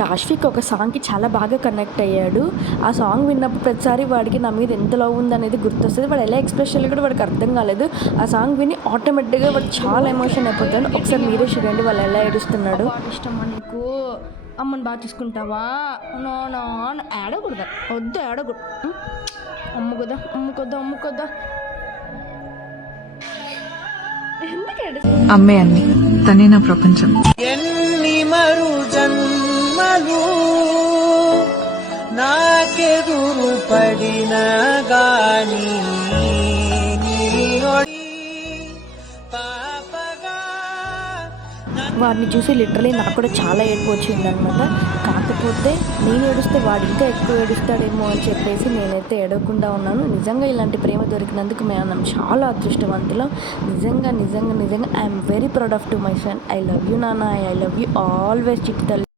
జాష్విక్ ఒక సాంగ్కి చాలా బాగా కనెక్ట్ అయ్యాడు. ఆ సాంగ్ విన్నప్పుడు ప్రతిసారి వాడికి నా మీద ఎంత లవ్ ఉందనేది గుర్తొస్తుంది. వాడు ఎలా ఎక్స్ప్రెస్ చేయాలో కూడా వాడికి అర్థం కాలేదు. ఆ సాంగ్ విని ఆటోమేటిక్గా వాడు చాలా ఎమోషన్ అయిపోతాడు. ఒకసారి మీరే చూడండి వాళ్ళు ఎలా ఏడుస్తున్నాడు. ఇష్టమా నీకు? అమ్మని బాగా చూసుకుంటావా? నో నో ఏడకూడదు, వద్దు ఏడకూడదు. అమ్ముకోదా అమ్ముకోద్దా అమ్ముకోద్దా. అమ్మే అన్ని, తనే నా ప్రపంచం. ఎన్ని మరు జన్మలు నాకెదురు పడిన గాని వాడిని చూసి లిటరలీ నాకు కూడా చాలా ఏడుపు వచ్చిందనమాట. కాకపోతే నేను ఏడుస్తే వాడు ఇంకా ఎక్కువ ఏడుస్తాడేమో అని చెప్పేసి నేనైతే ఏడవకుండా ఉన్నాను. నిజంగా ఇలాంటి ప్రేమ దొరికినందుకు మేము చాలా అదృష్టవంతులం. నిజంగా నిజంగా నిజంగా I'm very proud off to my son. I love you నాన్న, ఐ లవ్ యూ ఆల్వేస్ చిట్టి తల్లి.